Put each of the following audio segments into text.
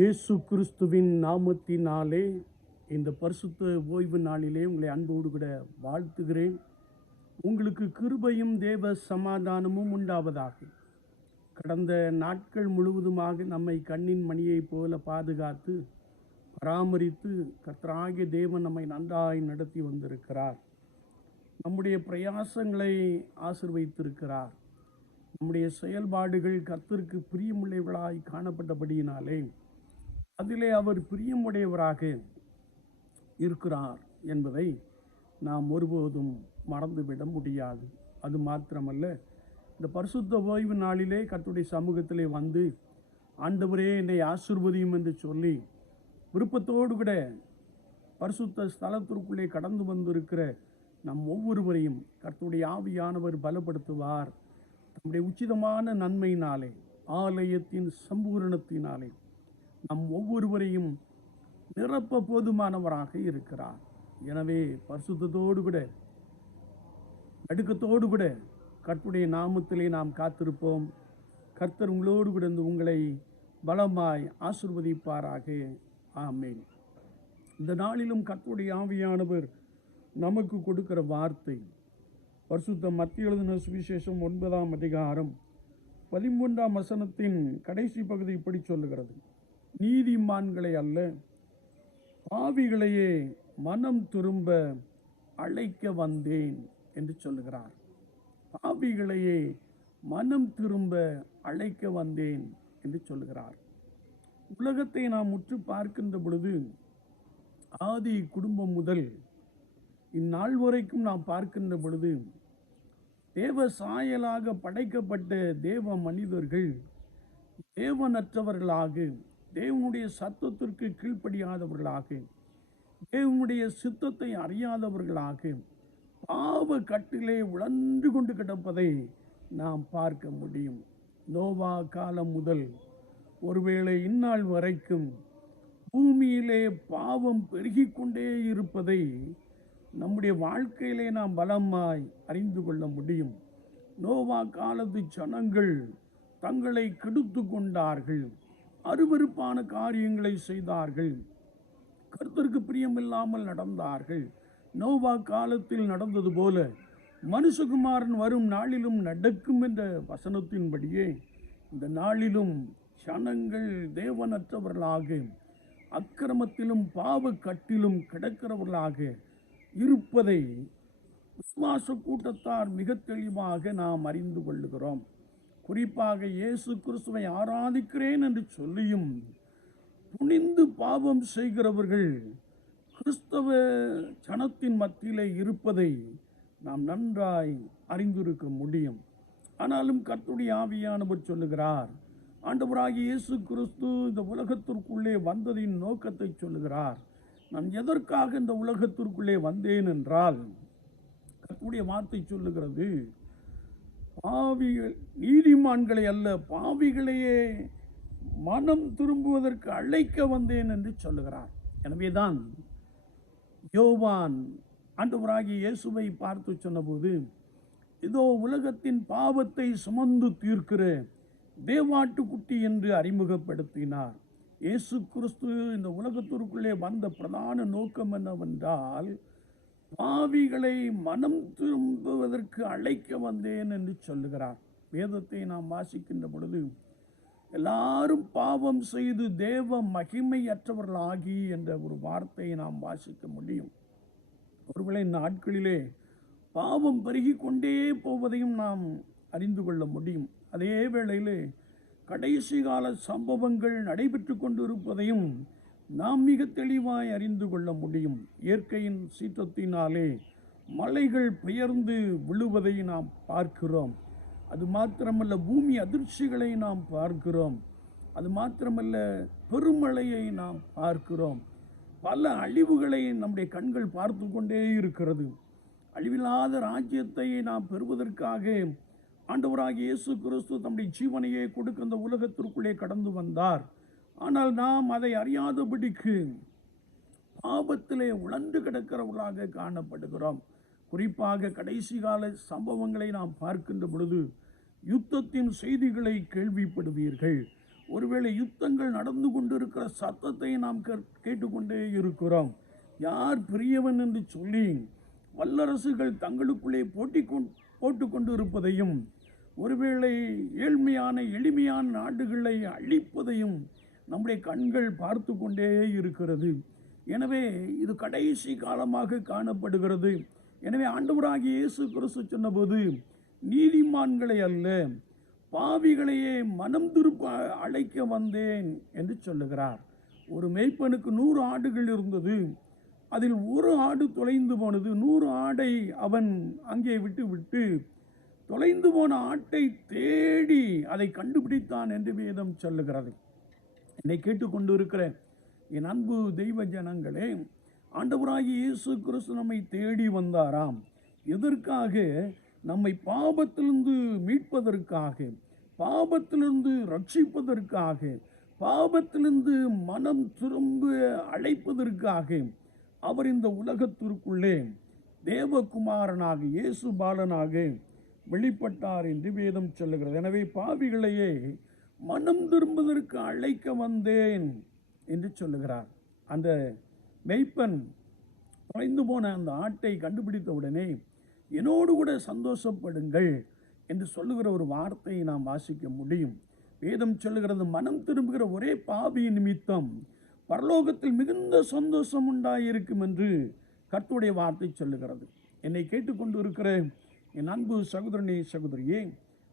இயேசு கிறிஸ்துவின் நாமத்தினாலே இந்த பரிசுத்த ஓய்வு நாளிலே உங்களை அன்போடு கூட வாழ்த்துகிறேன். உங்களுக்கு கிருபையும் தேவ சமாதானமும் உண்டாவதாக. கடந்த நாட்கள் முழுவதுமாக நம்மை கண்ணின் மணியைப் போல பாதுகாத்து பராமரித்து கத்தராகிய தேவன் நம்மை நன்றாய் நடத்தி வந்திருக்கிறார். நம்முடைய பிரயாசங்களை ஆசிர்வைத்திருக்கிறார். நம்முடைய செயல்பாடுகள் கத்திற்கு பிரியமுள்ளவர்களாய் காணப்பட்டபடியினாலே அதிலே அவர் பிரியமுடையவராக இருக்கிறார் என்பதை நாம் ஒருபோதும் மறந்துவிட முடியாது. அது மாத்திரமல்ல இந்த பரிசுத்த ஓய்வு நாளிலே கத்துடைய சமூகத்திலே வந்து ஆண்டவரே என்னை ஆசிர்வதியும் என்று சொல்லி விருப்பத்தோடு கூட பரிசுத்த ஸ்தலத்திற்குள்ளே கடந்து வந்திருக்கிற நம் ஒவ்வொருவரையும் கர்த்துடைய ஆவியானவர் பலப்படுத்துவார். நம்முடைய உச்சிதமான நன்மையினாலே ஆலயத்தின் சம்பூரணத்தினாலே. நம் ஒவ்வொருவரையும் நிரப்ப போதுமானவராக இருக்கிறார். எனவே பரிசுத்தத்தோடு கூட நடுக்கத்தோடு கூட கற்புடைய நாமத்திலே நாம் காத்திருப்போம். கர்த்தர் உங்களோடு கூட உங்களை பலமாய் ஆசிர்வதிப்பாராக. ஆமேன். இந்த நாளிலும் கர்த்தருடைய ஆவியானவர் நமக்கு கொடுக்கிற வார்த்தை பரிசுத்த மத்திய எழுதின சுவிசேஷம் ஒன்பதாம் அதிகாரம் பதிமூன்றாம் வசனத்தின் கடைசி பகுதி இப்படி சொல்லுகிறது. நீதிமான்களை அல்ல பாவிகளையே மனம் திரும்ப அழைக்க வந்தேன் என்று சொல்லுகிறார். பாவிகளையே மனம் திரும்ப அழைக்க வந்தேன் என்று சொல்லுகிறார். உலகத்தை நாம் முற்று பார்க்கின்ற பொழுது ஆதி குடும்பம் முதல் இந்நாள் வரைக்கும் நாம் பார்க்கின்ற பொழுது தேவ சாயலாக படைக்கப்பட்ட தேவ மனிதர்கள் தேவனற்றவர்களாக தேவனுடைய சத்தத்திற்கு கீழ்ப்படியாதவர்களாக தேவனுடைய சித்தத்தை அறியாதவர்களாக பாவ கட்டிலே உழன்று கொண்டு கிடப்பதை நாம் பார்க்க முடியும். நோவா காலம் முதல் ஒருவேளை இந்நாள் வரைக்கும் பூமியிலே பாவம் பெருகிக் கொண்டே இருப்பதை நம்முடைய வாழ்க்கையிலே நாம் பலமாய் அறிந்து கொள்ள முடியும். நோவா காலத்து ஜனங்கள் தங்களை கெடுத்து கொண்டார்கள். அருவருப்பான காரியங்களை செய்தார்கள். கருத்தருக்கு பிரியமில்லாமல் நடந்தார்கள். நோவா காலத்தில் நடந்தது போல மனுஷகுமாரன் வரும் நாளிலும் நடக்கும் என்ற வசனத்தின்படியே இந்த நாளிலும் ஜனங்கள் தேவனற்றவர்களாக அக்கிரமத்திலும் பாவ கட்டிலும் கிடக்கிறவர்களாக இருப்பதை விசுவாச கூட்டத்தார் மிக தெளிவாக நாம் அறிந்து கொள்ளுகிறோம். குறிப்பாக இயேசு கிறிஸ்துவை ஆராதிக்கிறேன் என்று சொல்லியும் துணிந்து பாவம் செய்கிறவர்கள் கிறிஸ்தவ ஜனத்தின் மத்தியிலே இருப்பதை நாம் நன்றாய் அறிந்திருக்க முடியும். ஆனாலும் கத்துடைய ஆவியானவர் சொல்லுகிறார் ஆண்டவராகிய இயேசு கிறிஸ்து இந்த உலகத்திற்குள்ளே வந்ததின் நோக்கத்தை சொல்லுகிறார். நான் எதற்காக இந்த உலகத்திற்குள்ளே வந்தேன் என்றால் கத்துடைய வார்த்தை சொல்லுகிறது பாவிகள் நீதிமான்களை அல்ல பாவிகளையே மனம் திரும்புவதற்கு அழைக்க வந்தேன் என்று சொல்லுகிறார். எனவேதான் யோவான் ஆண்டவராகிய இயேசுவை பார்த்து சொன்னபோது இதோ உலகத்தின் பாவத்தை சுமந்து தீர்க்கிற தேவாட்டுக்குட்டி என்று அறிமுகப்படுத்தினார். இயேசு கிறிஸ்து இந்த உலகத்திற்குள்ளே வந்த பிரதான நோக்கம் என்னவென்றால் பாவிகளை மனம் திரும்புவதற்கு அழைக்க வந்தேன் என்று சொல்லுகிறார். வேதத்தை நாம் வாசிக்கின்ற பொழுது எல்லாரும் பாவம் செய்து தேவ மகிமையற்றவர்களாகி என்ற ஒரு வார்த்தையை நாம் வாசிக்க முடியும். ஒருவேளை நாட்களிலே பாவம் பெருகி கொண்டே போவதையும் நாம் அறிந்து கொள்ள முடியும். அதே வேளையிலே கடைசி கால சம்பவங்கள் நடைபெற்று கொண்டிருப்பதையும் நாம் மிக தெளிவாய் அறிந்து கொள்ள முடியும். இயற்கையின் சீற்றத்தினாலே மலைகள் பெயர்ந்து விழுவதை நாம் பார்க்கிறோம். அது மாத்திரமல்ல பூமி அதிர்ச்சிகளை நாம் பார்க்கிறோம். அது மாத்திரமல்ல பெருமழையை நாம் பார்க்கிறோம். பல அழிவுகளை நம்முடைய கண்கள் பார்த்து கொண்டே இருக்கிறது. அழிவில்லாத ராஜ்யத்தை நாம் பெறுவதற்காக ஆண்டவராக இயேசு கிறிஸ்து தம்முடைய ஜீவனையே கொடுக்க அந்த உலகத்திற்குள்ளே கடந்து வந்தார். ஆனால் நாம் அதை அறியாதபடிக்கு பாபத்திலே உழந்து கிடக்கிறவர்களாக காணப்படுகிறோம். குறிப்பாக கடைசி கால சம்பவங்களை நாம் பார்க்கின்ற பொழுது யுத்தத்தின் செய்திகளை கேள்விப்படுவீர்கள். ஒருவேளை யுத்தங்கள் நடந்து கொண்டிருக்கிற சத்தத்தை நாம் கேட்டுக்கொண்டே இருக்கிறோம். யார் பெரியவன் என்று சொல்லி வல்லரசுகள் தங்களுக்குள்ளே போட்டி கொண் போட்டுக்கொண்டு இருப்பதையும் ஒருவேளை ஏழ்மையான எளிமையான நாடுகளை அழிப்பதையும் நம்முடைய கண்கள் பார்த்து கொண்டே இருக்கிறது. எனவே இது கடைசி காலமாக காணப்படுகிறது. எனவே ஆண்டவராகிய இயேசு கிறிஸ்து சொன்னபோது நீதிமான்களை அல்ல பாவிகளையே மனம் திருப்ப அழைக்க வந்தேன் என்று சொல்லுகிறார். ஒரு மேய்ப்பனுக்கு நூறு ஆடுகள் இருந்தது. அதில் ஒரு ஆடு தொலைந்து போனது. நூறு ஆடை அவன் அங்கே விட்டு விட்டு தொலைந்து போன ஆட்டை தேடி அதை கண்டுபிடித்தான் என்று வேதம் சொல்லுகிறது. என்னை கேட்டுக்கொண்டு இருக்கிறேன் என் அன்பு தெய்வ ஜனங்களே ஆண்டவராகி இயேசு கிறிஸ்து நம்மை தேடி வந்தாராம். எதற்காக? நம்மை பாபத்திலிருந்து மீட்பதற்காக பாபத்திலிருந்து ரட்சிப்பதற்காக பாபத்திலிருந்து மனம் திரும்ப அழைப்பதற்காக அவர் இந்த உலகத்திற்குள்ளே தேவகுமாரனாக இயேசு பாலனாக வெளிப்பட்டார் என்று வேதம் சொல்லுகிறது. எனவே பாவிகளையே மனம் திரும்புவதற்கு அழைக்க வந்தேன் என்று சொல்லுகிறார். அந்த மெய்ப்பன் தொலைந்து போன அந்த ஆட்டை கண்டுபிடித்த உடனே என்னோடு கூட சந்தோஷப்படுங்கள் என்று சொல்லுகிற ஒரு வார்த்தையை நாம் வாசிக்க முடியும். வேதம் சொல்லுகிறது மனம் திரும்புகிற ஒரே பாவி நிமித்தம் பரலோகத்தில் மிகுந்த சந்தோஷம் உண்டாயிருக்கும் என்று கர்த்துடைய வார்த்தை சொல்லுகிறது. என்னை கேட்டுக்கொண்டு இருக்கிற என் அன்பு சகோதரனே சகோதரியே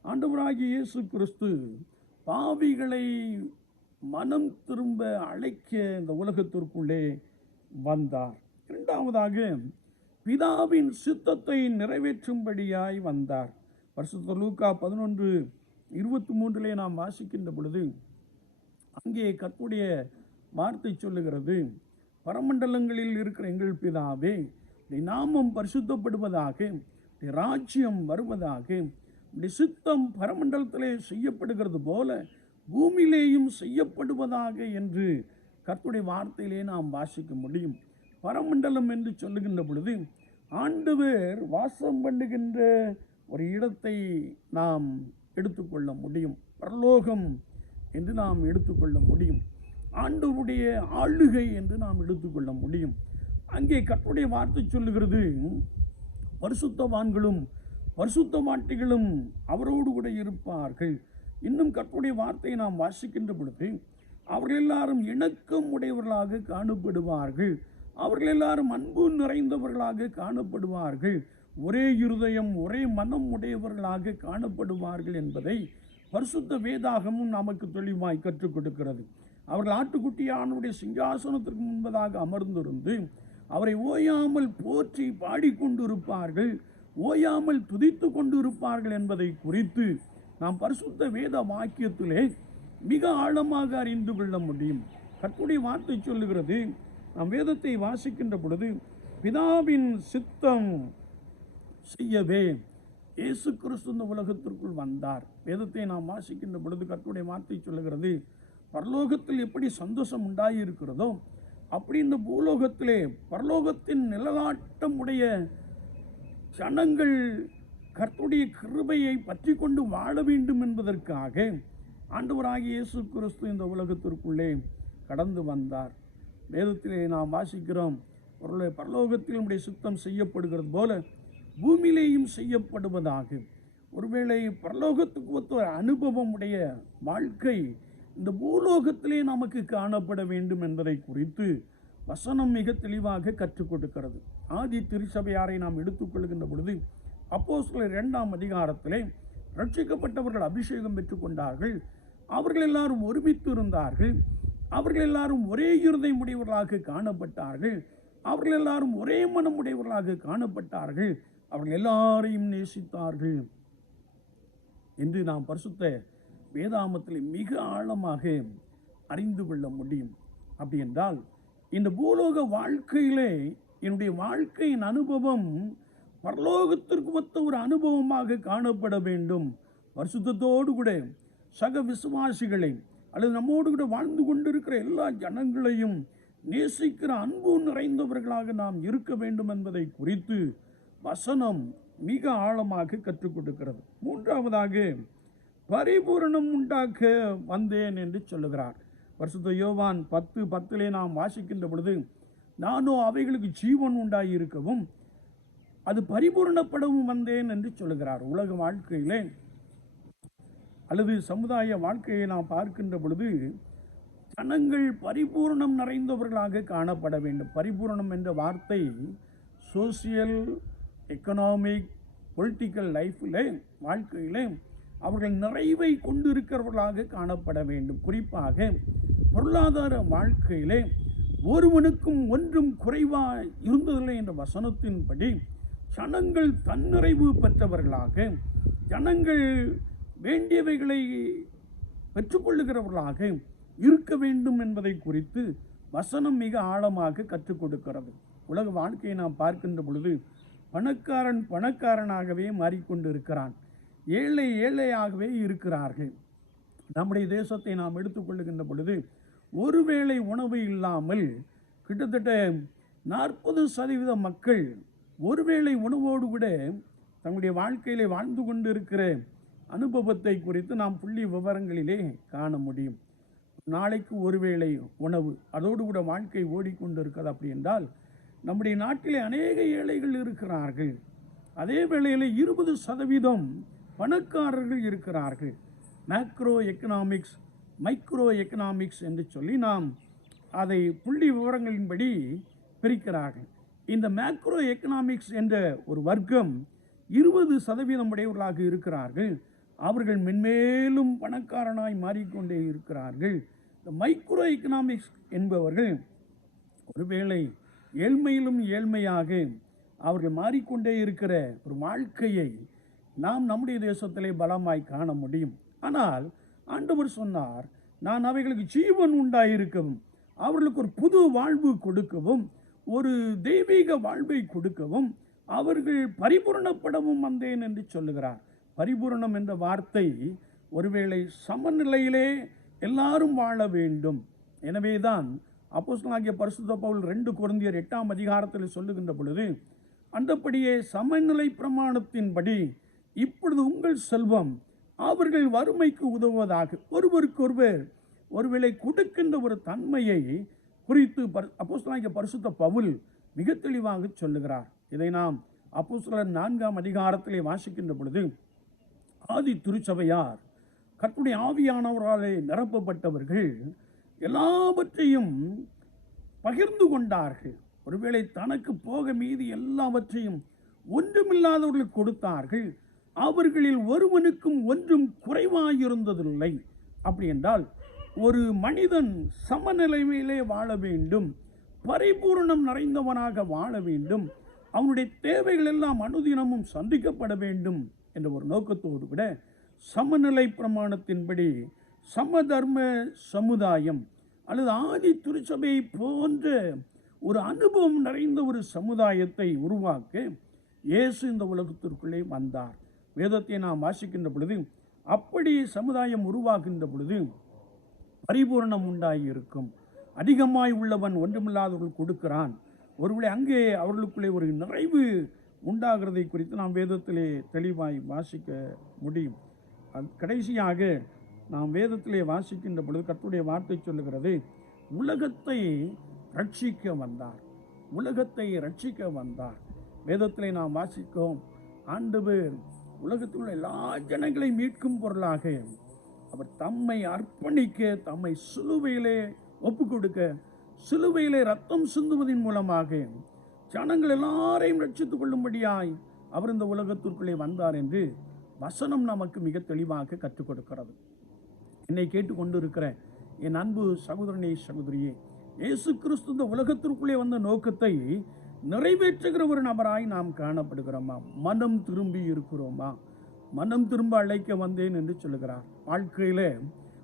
ஆண்டவராகிய இயேசு கிறிஸ்து பாவிகளை மனம் திரும்ப அழைக்க இந்த உலகத்திற்குள்ளே வந்தார். இரண்டாவதாக பிதாவின் சித்தத்தை நிறைவேற்றும்படியாய் வந்தார். பரிசுத்த லூக்கா பதினொன்று இருபத்தி மூன்றிலே நாம் வாசிக்கின்ற பொழுது அங்கே கற்புடைய வார்த்தை சொல்லுகிறது பரமண்டலங்களில் இருக்கிற எங்கள் பிதாவே நாமம் பரிசுத்தப்படுவதாக ராஜ்யம் வருவதாக நிசித்தம் பரமண்டலத்திலே செய்யப்படுகிறது போல பூமியிலேயும் செய்யப்படுவதாக என்று கர்த்துடைய வார்த்தையிலே நாம் வாசிக்க முடியும். பரமண்டலம் என்று சொல்லுகின்ற பொழுது ஆண்டவர் வாசம் பண்ணுகின்ற ஒரு இடத்தை நாம் எடுத்துக்கொள்ள முடியும். பரலோகம் என்று நாம் எடுத்துக்கொள்ள முடியும். ஆண்டவருடைய ஆளுகை என்று நாம் எடுத்துக்கொள்ள முடியும். அங்கே கர்த்தருடைய வார்த்தை சொல்லுகிறது பரிசுத்தவான்களும் பரிசுத்தவாட்டிகளும் அவரோடு கூட இருப்பார்கள். இன்னும் கற்புடைய வார்த்தையை நாம் வாசிக்கின்ற பொழுது அவர்கள் எல்லாரும் இணக்கம் உடையவர்களாக காணப்படுவார்கள். அவர்கள் எல்லாரும் அன்பு நிறைந்தவர்களாக காணப்படுவார்கள். ஒரே இருதயம் ஒரே மனம் உடையவர்களாக காணப்படுவார்கள் என்பதை பரிசுத்த வேதாகமும் நமக்கு தெளிவாய் கற்றுக் கொடுக்கிறது. அவர்கள் ஆட்டுக்குட்டியானுடைய சிங்காசனத்திற்கு முன்பதாக அமர்ந்திருந்து அவரை ஓயாமல் போற்றி பாடிக்கொண்டிருப்பார்கள். ஓயாமல் துதித்து கொண்டிருப்பார்கள் என்பதை குறித்து நாம் பரிசுத்த வேத வாக்கியத்திலே மிக ஆழமாக அறிந்து கொள்ள முடியும். கற்புடைய வார்த்தை சொல்லுகிறது நாம் வேதத்தை வாசிக்கின்ற பொழுது பிதாவின் சித்தம் செய்யவே இயேசு கிறிஸ்து இந்த உலகத்திற்குள் வந்தார். வேதத்தை நாம் வாசிக்கின்ற பொழுது கற்புடைய வார்த்தை சொல்லுகிறது பரலோகத்தில் எப்படி சந்தோஷம் உண்டாகியிருக்கிறதோ அப்படி இந்த பூலோகத்திலே பரலோகத்தின் நிலநாட்டமுடைய உடைய ஜனங்கள் கர்த்துடைய கிருபையை பற்றி கொண்டு வாழ வேண்டும் என்பதற்காக ஆண்டவராகிய இயேசு கிறிஸ்து இந்த உலகத்திற்குள்ளே கடந்து வந்தார். வேதத்திலே நாம் வாசிக்கிறோம் பொருளை பரலோகத்தில் நம்முடைய சுத்தம் செய்யப்படுகிறது போல பூமியிலேயும் செய்யப்படுவதாக. ஒருவேளை பரலோகத்துக்கு ஒத்த ஒரு அனுபவம் உடைய வாழ்க்கை இந்த பூலோகத்திலே நமக்கு காணப்பட வேண்டும் என்பதை குறித்து வசனம் மிக தெளிவாக கற்றுக் கொடுக்கிறது. ஆதி திருச்சபையாரை நாம் எடுத்துக்கொள்கின்ற பொழுது அப்போ சில இரண்டாம் அதிகாரத்திலே ரட்சிக்கப்பட்டவர்கள் அபிஷேகம் பெற்றுக்கொண்டார்கள் அவர்கள் எல்லாரும் ஒருமித்து இருந்தார்கள் அவர்கள் எல்லாரும் ஒரே இருதயம் உடையவர்களாக காணப்பட்டார்கள். அவர்கள் எல்லாரும் ஒரே மனம் உடையவர்களாக காணப்பட்டார்கள். அவர்கள் எல்லாரையும் நேசித்தார்கள். என்று நாம் பரிசுத்த வேதாமத்தில் மிக ஆழமாக அறிந்து கொள்ள முடியும். அப்படி என்றால் இந்த பூலோக வாழ்க்கையிலே என்னுடைய வாழ்க்கையின் அனுபவம் பரலோகத்திற்கு ஒத்த ஒரு அனுபவமாக காணப்பட வேண்டும். வருஷத்தோடு கூட சக விசுவாசிகளை அல்லது நம்மோடு கூட வாழ்ந்து கொண்டிருக்கிற எல்லா ஜனங்களையும் நேசிக்கிற அன்பு நிறைந்தவர்களாக நாம் இருக்க வேண்டும் என்பதை குறித்து வசனம் மிக ஆழமாக கற்றுக் கொடுக்கிறது. மூன்றாவதாக பரிபூரணம் உண்டாக்க வந்தேன் என்று சொல்லுகிறார். வருஷத்து யோவான் பத்து பத்திலே நாம் வாசிக்கின்ற பொழுது நானும் அவைகளுக்கு ஜீவன் உண்டாயிருக்கவும் அது பரிபூரணப்படவும் வந்தேன் என்று சொல்லுகிறார். உலக வாழ்க்கையிலே அல்லது சமுதாய வாழ்க்கையை நாம் பார்க்கின்ற பொழுது ஜனங்கள் பரிபூரணம் நிறைந்தவர்களாக காணப்பட வேண்டும். பரிபூரணம் என்ற வார்த்தை சோசியல் எக்கனாமிக் பொலிட்டிக்கல் லைஃப்பில் வாழ்க்கையிலே அவர்கள் நிறைவை கொண்டிருக்கிறவர்களாக காணப்பட வேண்டும். குறிப்பாக பொருளாதார வாழ்க்கையிலே ஒருவனுக்கும் ஒன்றும் குறைவாக இருந்ததில்லை என்ற வசனத்தின்படி ஜனங்கள் தன்னிறைவு பெற்றவர்களாக ஜனங்கள் வேண்டியவைகளை பெற்றுக்கொள்ளுகிறவர்களாக இருக்க வேண்டும் என்பதை குறித்து வசனம் மிக ஆழமாக கற்றுக் கொடுக்கிறது. உலக வாழ்க்கையை நாம் பார்க்கின்ற பொழுது பணக்காரன் பணக்காரனாகவே மாறிக்கொண்டு இருக்கிறான் ஏழை ஏழையாகவே இருக்கிறார்கள். நம்முடைய தேசத்தை நாம் எடுத்துக்கொள்ளுகின்ற பொழுது ஒருவேளை உணவு இல்லாமல் கிட்டத்தட்ட நாற்பது சதவீத மக்கள் ஒருவேளை உணவோடு கூட தங்களுடைய வாழ்க்கையிலே வாழ்ந்து கொண்டு இருக்கிற அனுபவத்தை குறித்து நாம் புள்ளி விவரங்களிலே காண முடியும். நாளைக்கு ஒருவேளை உணவு அதோடு கூட வாழ்க்கை ஓடிக்கொண்டிருக்கிறது அப்படி என்றால் நம்முடைய நாட்டிலே அநேக ஏழைகள் இருக்கிறார்கள். அதே வேளையில் இருபது சதவீதம் பணக்காரர்கள் இருக்கிறார்கள். மேக்ரோ எக்கனாமிக்ஸ் மைக்ரோ எக்கனாமிக்ஸ் என்று சொல்லி நாம் அதை புள்ளி விவரங்களின்படி பிரிக்கிறார்கள். இந்த மேக்ரோ எக்கனாமிக்ஸ் என்ற ஒரு வர்க்கம் இருபது சதவீதம் உடையவர்களாக இருக்கிறார்கள். அவர்கள் மென்மேலும் பணக்காரனாய் மாறிக்கொண்டே இருக்கிறார்கள். இந்த மைக்ரோ எக்கனாமிக்ஸ் என்பவர்கள் ஒருவேளை ஏழ்மையிலும் ஏழ்மையாக அவர்கள் மாறிக்கொண்டே இருக்கிற ஒரு வாழ்க்கையை நாம் நம்முடைய தேசத்திலே பலமாய் காண முடியும். ஆனால் ஆண்டவர் சொன்னார் நான் அவைகளுக்கு ஜீவன் உண்டாயிருக்கவும் அவர்களுக்கு ஒரு புது வாழ்வு கொடுக்கவும் ஒரு தெய்வீக வாழ்வை கொடுக்கவும் அவர்கள் பரிபூரணப்படவும் வந்தேன் என்று சொல்லுகிறார். பரிபூரணம் என்ற வார்த்தை ஒருவேளை சமநிலையிலே எல்லாரும் வாழ வேண்டும். எனவேதான் அப்போஸ்தலனாகிய பரிசுத்த பவுல் ரெண்டு குழந்தையர் எட்டாம் அதிகாரத்தில் சொல்லுகின்ற பொழுது அந்தபடியே சமநிலை பிரமாணத்தின்படி இப்பொழுது உங்கள் செல்வம் அவர்கள் வறுமைக்கு உதவுவதாக. ஒருவருக்கொருவர் ஒருவேளை கொடுக்கின்ற ஒரு தன்மையை குறித்து பர் அப்போஸ்தலனாகிய பரிசுத்த பவுல் மிக தெளிவாக சொல்லுகிறார். இதை நாம் அப்போஸ்தலர் நான்காம் அதிகாரத்திலே வாசிக்கின்ற பொழுது ஆதி திருச்சபையார் கற்புடைய ஆவியானவராலே நிரப்பப்பட்டவர்கள் எல்லாவற்றையும் பகிர்ந்து கொண்டார்கள். ஒருவேளை தனக்கு போக மீது எல்லாவற்றையும் ஒன்றுமில்லாதவர்களுக்கு கொடுத்தார்கள். அவர்களில் ஒருவனுக்கும் ஒன்றும் குறைவாயிருந்ததில்லை. அப்படி என்றால் ஒரு மனிதன் சமநிலையிலே வாழ வேண்டும் பரிபூரணம் நிறைந்தவனாக வாழ வேண்டும் அவனுடைய தேவைகள் எல்லாம் அனுதினமும் சந்திக்கப்பட வேண்டும் என்ற ஒரு நோக்கத்தோடு கூட சமநிலை பிரமாணத்தின்படி சமதர்ம சமுதாயம் அல்லது ஆதி திருச்சபை போன்ற ஒரு அனுபவம் நிறைந்த ஒரு சமுதாயத்தை உருவாக்க இயேசு இந்த உலகத்திற்குள்ளே வந்தார். வேதத்தை நாம் வாசிக்கின்ற பொழுது அப்படி சமுதாயம் உருவாகின்ற பொழுது பரிபூரணம் உண்டாகி இருக்கும் அதிகமாய் உள்ளவன் ஒன்றுமில்லாதவர்கள் கொடுக்கிறான். ஒருவேளை அங்கே அவர்களுக்குள்ளே ஒரு நிறைவு உண்டாகிறதை குறித்து நாம் வேதத்திலே தெளிவாய் வாசிக்க முடியும். அது கடைசியாக நாம் வேதத்திலே வாசிக்கின்ற பொழுது கத்துடைய வார்த்தை சொல்லுகிறது உலகத்தை ரட்சிக்க வந்தார். உலகத்தை ரட்சிக்க வந்தார். வேதத்திலே நாம் வாசிக்கோம் ஆண்டவர் உலகத்தில் உள்ள எல்லா ஜனங்களை மீட்கும் பொருளாக அவர் தம்மை அர்ப்பணிக்க தம்மை சிலுவையிலே ஒப்பு கொடுக்க சிலுவையிலே ரத்தம் சிந்துவதன் மூலமாக ஜனங்கள் எல்லாரையும் ரட்சித்துக் கொள்ளும்படியாய் அவர் இந்த உலகத்திற்குள்ளே வந்தார் என்று வசனம் நமக்கு மிக தெளிவாக கற்றுக் கொடுக்கிறது. என்னை கேட்டுக்கொண்டிருக்கிற என் அன்பு சகோதரனே சகோதரியே இயேசு கிறிஸ்து இந்த உலகத்திற்குள்ளே வந்த நோக்கத்தை நிறைவேற்றுகிற ஒரு நபராய் நாம் காணப்படுகிறோமா? மனம் திரும்பி இருக்கிறோமா? மனம் திரும்ப அழைக்க வந்தேன் என்று சொல்லுகிறார். வாழ்க்கையிலே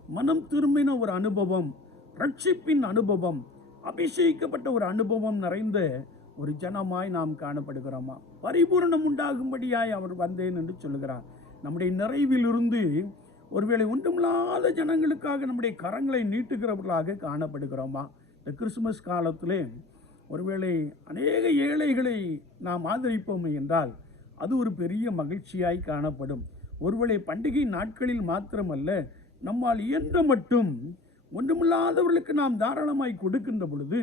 மனம் திரும்பின ஒரு அனுபவம் ரட்சிப்பின் அனுபவம் அபிஷேகிக்கப்பட்ட ஒரு அனுபவம் நிறைந்த ஒரு ஜனமாய் நாம் காணப்படுகிறோமா? பரிபூரணம் உண்டாகும்படியாய் அவர் வந்தேன் என்று சொல்லுகிறார். நம்முடைய நிறைவிலிருந்து ஒருவேளை ஒன்றுமில்லாத ஜனங்களுக்காக நம்முடைய கரங்களை நீட்டுகிறவர்களாக காணப்படுகிறோமா? இந்த கிறிஸ்துமஸ் காலத்திலே ஒருவேளை அநேக ஏழைகளை நாம் ஆதரிப்போம் என்றால் அது ஒரு பெரிய மகிழ்ச்சியாய் காணப்படும். ஒருவேளை பண்டிகை நாட்களில் மாத்திரமல்ல நம்மால் இயன்ற மட்டும் ஒன்றுமில்லாதவர்களுக்கு நாம் தாராளமாய் கொடுக்கின்ற பொழுது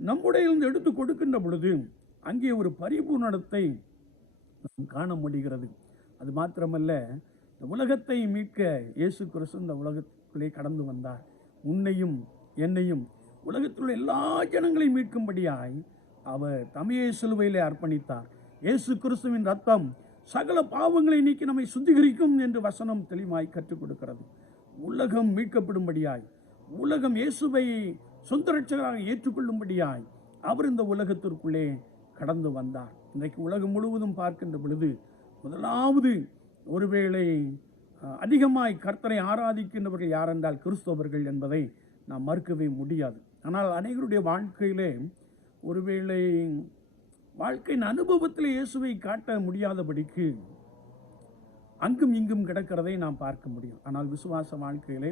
நம்முடையிலிருந்து எடுத்து கொடுக்கின்ற பொழுது அங்கே ஒரு பரிபூர்ணத்தை நாம் காண முடிகிறது. அது மாத்திரமல்ல இந்த உலகத்தை மீட்க இயேசு கிறிஸ்து இந்த உலகத்திலே கடந்து வந்தார். உன்னையும் என்னையும் உலகத்தில் உள்ள எல்லா ஜனங்களையும் மீட்கும்படியாய் அவர் தமையை சிலுவையிலே அர்ப்பணித்தார். இயேசு கிறிஸ்துவின் ரத்தம் சகல பாவங்களை நீக்கி நம்மை சுத்திகரிக்கும் என்று வசனம் தெளிவாய் கற்றுக் கொடுக்கிறது. உலகம் மீட்கப்படும்படியாய் உலகம் இயேசுவை சொந்த ரட்சகராக ஏற்றுக்கொள்ளும்படியாய் அவர் இந்த உலகத்திற்குள்ளே கடந்து வந்தார். இன்றைக்கு உலகம் முழுவதும் பார்க்கின்ற பொழுது முதலாவது ஒருவேளை அதிகமாய் கர்த்தரை ஆராதிக்கின்றவர்கள் யாரென்றால் கிறிஸ்தவர்கள் என்பதை நாம் மறுக்கவே முடியாது. ஆனால் அனைவருடைய வாழ்க்கையிலே ஒருவேளை வாழ்க்கையின் அனுபவத்தில் இயேசுவை காட்ட முடியாதபடிக்கு அங்கும் இங்கும் கிடக்கிறதை நாம் பார்க்க முடியும். ஆனால் விசுவாச வாழ்க்கையிலே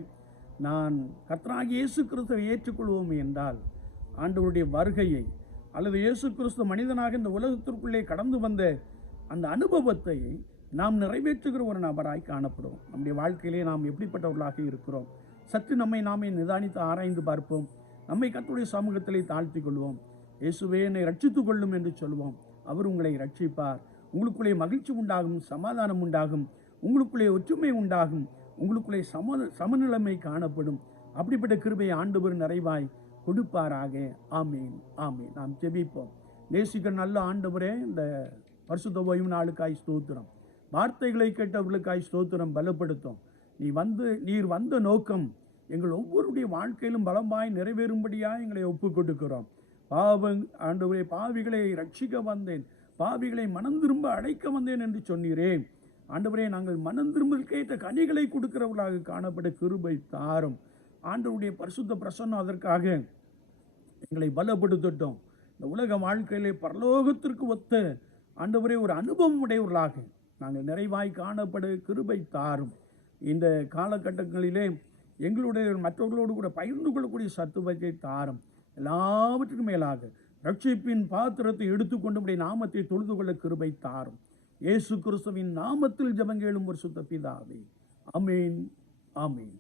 நான் கர்த்தராகி இயேசு கிறிஸ்துவை ஏற்றுக்கொள்வோம் என்றால் ஆண்டவருடைய வருகையை அல்லது இயேசு கிறிஸ்து மனிதனாக இந்த உலகத்திற்குள்ளே கடந்து வந்த அந்த அனுபவத்தை நாம் நிறைவேற்றுகிற ஒரு நபராய் காணப்படுவோம். நம்முடைய வாழ்க்கையிலே நாம் எப்படிப்பட்டவர்களாக இருக்கிறோம்? சற்று நம்மை நாமே நிதானித்து ஆராய்ந்து பார்ப்போம். நம்மை கத்துடைய சமூகத்திலே தாழ்த்திக் கொள்வோம். இயேசுவே என்னை ரட்சித்துக் கொள்ளும் என்று சொல்வோம். அவர் உங்களை ரட்சிப்பார் உங்களுக்குள்ளே மகிழ்ச்சி உண்டாகும் சமாதானம் உண்டாகும் உங்களுக்குள்ளே ஒற்றுமை உண்டாகும் உங்களுக்குள்ளே சம சமநிலைமை காணப்படும். அப்படிப்பட்ட கிருபையை ஆண்டவர் நிறைவாய் கொடுப்பாராக. ஆமீன் ஆமீன். நாம் ஜெபிப்போம். நேசிக்க நல்ல ஆண்டவரே இந்த பரிசுத்த ஓய்வு நாளுக்காய் ஸ்தோத்திரம். வார்த்தைகளை கேட்டவர்களுக்காய் ஸ்தோத்திரம் பலப்படுத்தும். நீ வந்து நீர் வந்த நோக்கம் எங்கள் ஒவ்வொருடைய வாழ்க்கையிலும் பலமாய் நிறைவேறும்படியாக எங்களை ஒப்புக் கொடுக்கிறோம் பாவம் ஆண்டவரே பாவிகளை ரட்சிக்க வந்தேன். பாவிகளை மனம் திரும்ப அழைக்க வந்தேன் என்று சொன்னீரேன் ஆண்டவரே நாங்கள் மனம் திரும்பலுக்கேற்ற கனிகளை கொடுக்கிறவர்களாக காணப்பட கிருபை தாரும். ஆண்டவருடைய பரிசுத்த பிரசன்னம் அதற்காக எங்களை பலப்படுத்தட்டும். இந்த உலக வாழ்க்கையிலே பரலோகத்திற்கு ஒத்த ஆண்டவரே ஒரு அனுபவம் உடையவர்களாக நாங்கள் நிறைவாய் காணப்பட கிருபை தாரும். இந்த காலகட்டங்களிலே எங்களுடைய மற்றவர்களோடு கூட பகிர்ந்து கொள்ளக்கூடிய சத்துவத்தை தாரும். எல்லாவற்றுக்கும் மேலாக ரட்சிப்பின் பாத்திரத்தை எடுத்துக்கொண்டு உடைய நாமத்தை தொழுது கொள்ள கிருபை தாரும். இயேசு கிறிஸ்துவின் நாமத்தில் ஜபங்கேளும் ஒரு சுத்த பிதாவே. அமீன் ஆமீன்.